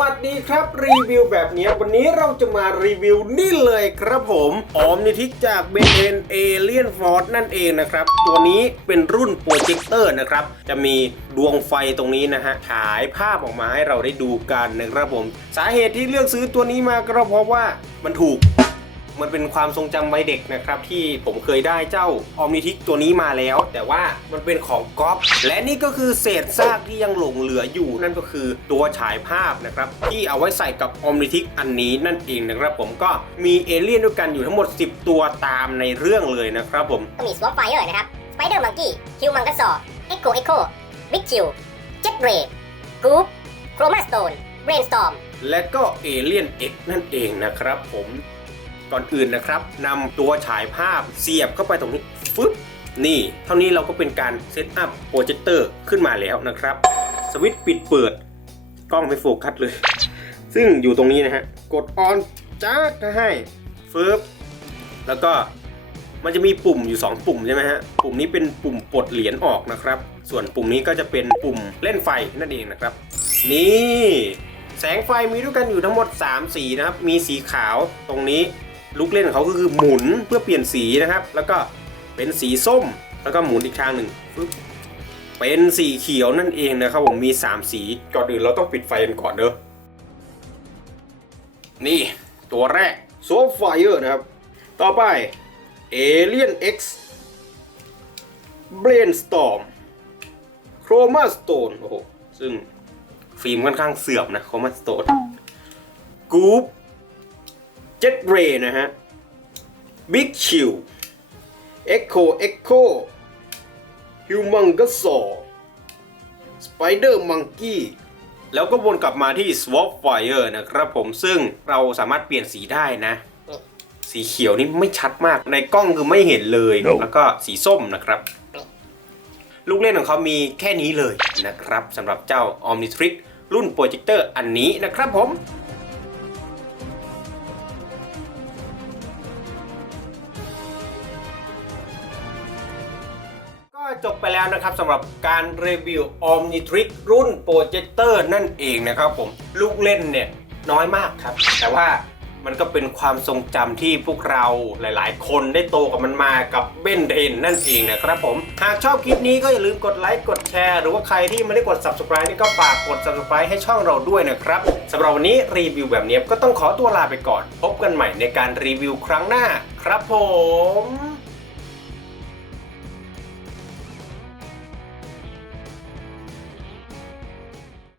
วัสดีครับรีวิวแบบนี้วันนี้เราจะมารีวิวนี่เลยครับผมออมนิทิกจากเบนเอนเอเลียนฟอร์นั่นเองนะครับ ตัวนี้เป็นรุ่นโปรเจคเตอร์นะครับ จะมีดวงไฟตรงนี้นะฮะฉายภาพออกมาให้เราได้ดูกันนะครับผม สาเหตุที่เลือกซื้อตัวนี้มาก็เพราะว่ามันถูก มันเป็นความทรงจำวัยเด็กนะครับ ที่ผมเคยได้เจ้าออมนิทิกตัวนี้มาแล้ว แต่ว่ามันเป็นของก๊อฟและนี่ก็คือเศษซากที่ยังหลงเหลืออยู่ นั่นก็คือตัวฉายภาพนะครับ ที่เอาไว้ใส่กับออมนิทิกอันนี้นั่นเองนะครับผมก็มีเอเลี่ยนด้วยกันอยู่ทั้งหมด 10 ตัวตามในเรื่องเลยนะครับผมก็มี Swamp Fire นะครับ Spider Monkey Human g a s a w Echo Echo Big Q Jet Ray Goop Chroma Stone Brainstorm และก็เอเลียน X นั่นเองนะครับผม ก่อนอื่นนะครับนำตัวฉายภาพเสียบเข้าไปตรงนี้ฟึบนี่ เท่านี้เราก็เป็นการเซตอัพโปรเจคเตอร์ขึ้นมาแล้วนะครับ สวิตช์ปิดเปิดกล้องไม่โฟกัสเลย ซึ่งอยู่ตรงนี้นะฮะ กดออนจ้าก็ให้ฟึบแล้วก็มันจะมีปุ่มอยู่ 2 ปุ่มใช่ไหมฮะ ปุ่มนี้เป็นปุ่มปลดเหรียญออกนะครับ ส่วนปุ่มนี้ก็จะเป็นปุ่มเล่นไฟนั่นเองนะครับ นี่ แสงไฟมีด้วยกันอยู่ทั้งหมด 3 สีนะครับ มีสีขาวตรงนี้ ลูกเล่นของเขาก็คือหมุนเพื่อเปลี่ยนสีนะครับ แล้วก็เป็นสีส้ม แล้วก็หมุนอีกทางหนึ่งฟึบเป็นสีเขียวนั่นเองนะครับผมมี 3 สีก่อนอื่นเราต้องปิดไฟกันก่อนเด้อนี่ตัวแรกโซฟไฟเออร์นะครับ ต่อไป Alien X Brainstorm Chroma Stone โอ้โหซึ่งฟิล์มค่อนข้างเสื่อมนะ Chroma Stone Goop Jet Ray นะฮะ Big Chill Echo Echo Humongous Saw Spider Monkey แล้วก็วนกลับมาที่ Swap Fire นะครับผมซึ่งเราสามารถเปลี่ยนสีได้นะ สีเขียวนี่ไม่ชัดมากในกล้องคือไม่เห็นเลยแล้วก็สีส้มนะครับ ลูกเล่นของเขามีแค่นี้เลยนะครับสำหรับเจ้า Omnitrix รุ่นโปรเจคเตอร์อันนี้นะครับผม จบไปแล้วนะครับสำหรับการรีวิว Omnitrix รุ่นโปรเจคเตอร์นั่นเองนะครับผมลูกเล่นเนี่ยน้อยมากครับ แต่ว่ามันก็เป็นความทรงจำที่พวกเราหลายๆ คนได้โตกับมันมากับเบนเดนนั่นเองนะครับผม หากชอบคลิปนี้ก็อย่าลืมกดไลค์กดแชร์ หรือว่าใครที่ไม่ได้กด subscribe นี่ก็ฝากกด subscribe ให้ช่องเราด้วยนะครับสำหรับวันนี้รีวิวแบบนี้ก็ต้องขอตัวลาไปก่อน พบกันใหม่ในการรีวิวครั้งหน้า ครับผม